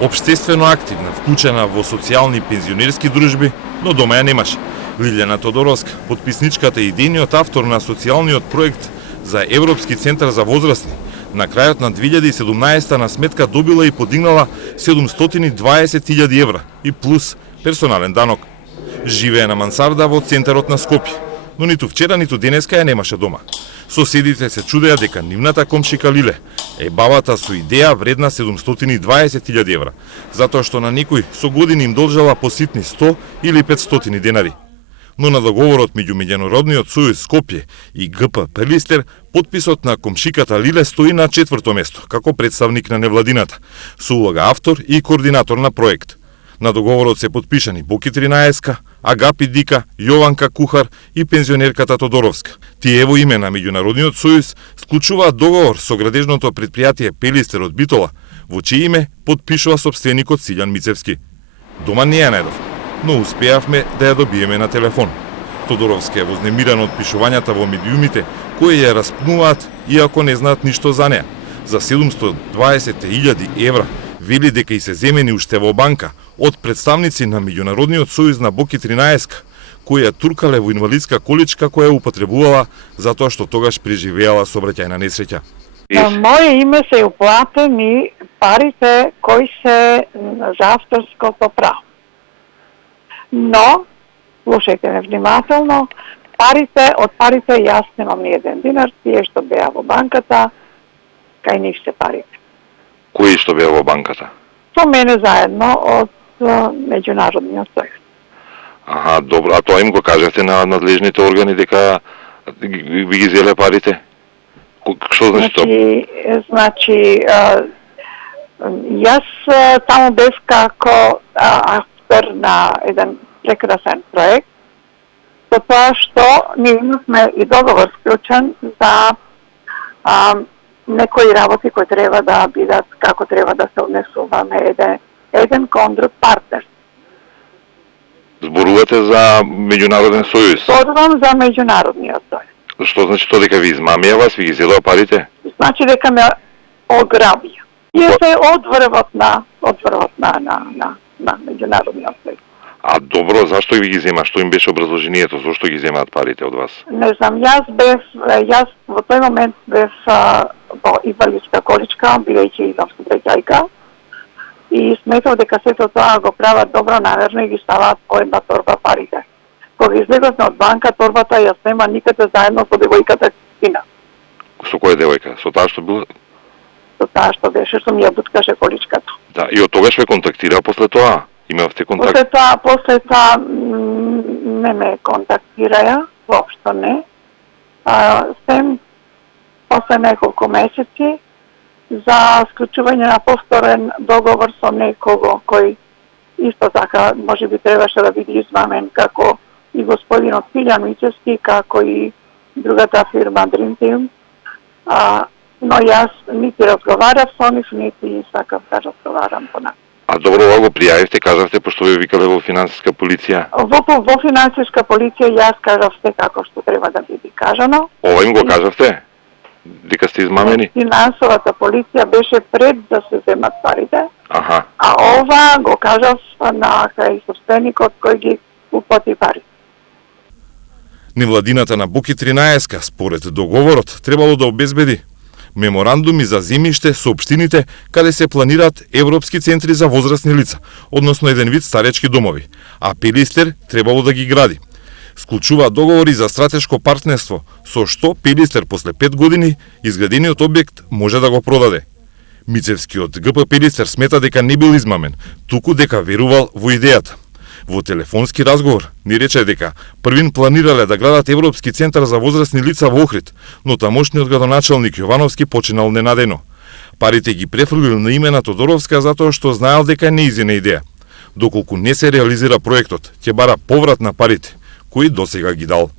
Обштествено активна, вклучена во социјални и пензионерски дружби, но дома ја немаше. Лилјана Тодоровска, подписничката и идејниот автор на социјалниот проект за Европски центар за возрастни, на крајот на 2017 на сметка добила и подигнала 720.000 евра и плюс персонален данок. Живее на мансарда во центарот на Скопје, но ниту вчера, ниту денеска ја немаше дома. Соседите се чудеа дека нивната комшика Лиле е бабата со идеја вредна 720.000 евра, затоа што на некој со години им должала по ситни 100 или 500 денари. Но на договорот меѓу Меѓународниот сојуз Скопје и ГП Пелистер, подписот на комшиката Лиле стои на 4-то место, како представник на невладината, со улога автор и координатор на проект. На договорот се подпишани Боки 13, Агапи Дика, Јованка Кухар и пензионерката Тодоровска. Тие во име на Меѓународниот сојуз склучуваат договор со градежното предпријатие Пелистер од Битола, во чие име подпишува сопственикот Силјан Мицевски. Дома не ја најдов, но успеавме да ја добиеме на телефон. Тодоровска е вознемирана од пишувањата во медиумите, кои ја распнуваат, иако не знаат ништо за неа. За 720.000 евра вели дека и се земени уште во банка од представници на Меѓународниот сојуз на Боки 13, кои ја туркале во инвалидска количка која ја употребувала затоа што тогаш преживеала сообраќајна несреќа. На моје име се уплатени парите кои се за авторското право. Но, слушајте ме внимателно, од парите јас немам ни еден динар, тие што беа во банката, кај нив се парите. Кои што беа во банката? Со мене заедно од Меѓународниот сојуз. Аха, добро, а тоа им го кажете на надлежните органи дека ви ги зеле парите? Што значи тоа? Значи, јас таму бев како автор на еден прекрасен проект, со тоа што ние имавме и договор склучен за некои работи кои треба да бидат, како треба да се однесуваме еден кон друг партнер. Зборувате за Меѓународен сојуз? Зборувам за Меѓународниот сојуз. Што значи тоа дека ви измамија вас, ви ги зелеа парите? Значи дека ме ограбија. И се одврвот на Меѓународниот сојуз. А добро, зашто ви ги зема? Што им беше образложението? Зошто ги земаат парите од вас? Не знам, јас во тој момент бев во инвалидска количка, бидејќи идам сообраќајка, и сметав дека сето тоа го прават добро намерно и ги ставаат по една торба парите. Кога излегавме од банка, торбата ја снема никаде заедно со девојката Кристина. Со која девојка? Со таа што била? Со таа што беше, што ми ја буткаше количката. Да, и од тогаш ве контактира после тоа? Имавте контакт? После тоа не ме контактираја, воопшто не. Сем после неколку месеци за склучување на повторен договор со некого кој исто така можеби требаше да биде измамен како и господинот Силјан Мицевски, како и другата фирма Dream Team. Но јас нити разговарав со нив, нити сакав да разговарам по нас. А добро, ова го пријавивте, кажавте, пошто ви викале во финансиска полиција? Во финансиска полиција јас кажав се како што треба да биде кажано. Ова им го кажавте? Дека сте измамени? Финансовата полиција беше пред да се земат парите. Аха. А ова го кажав на кај собственикот кој ги уплати пари. Невладината на Боки 13, според договорот, требало да обезбеди меморандуми за земјиште со општините каде се планираат европски центри за возрастни лица, односно еден вид старечки домови, а Пелистер требало да ги гради. Склучуваат договори за стратешко партнерство, со што Пелистер после 5 години изградениот објект може да го продаде. Мицевскиот ГП Пелистер смета дека не бил измамен, туку дека верувал во идејата. Во телефонски разговор ни рече дека првин планирале да градат Европски центар за возрастни лица во Охрид, но тамошниот градоначалник Јовановски починал ненадејно. Парите ги префрлил на име на Тодоровска затоа што знаел дека не изина идеја. Доколку не се реализира проектот, ќе бара поврат на парите, кои досега ги дал.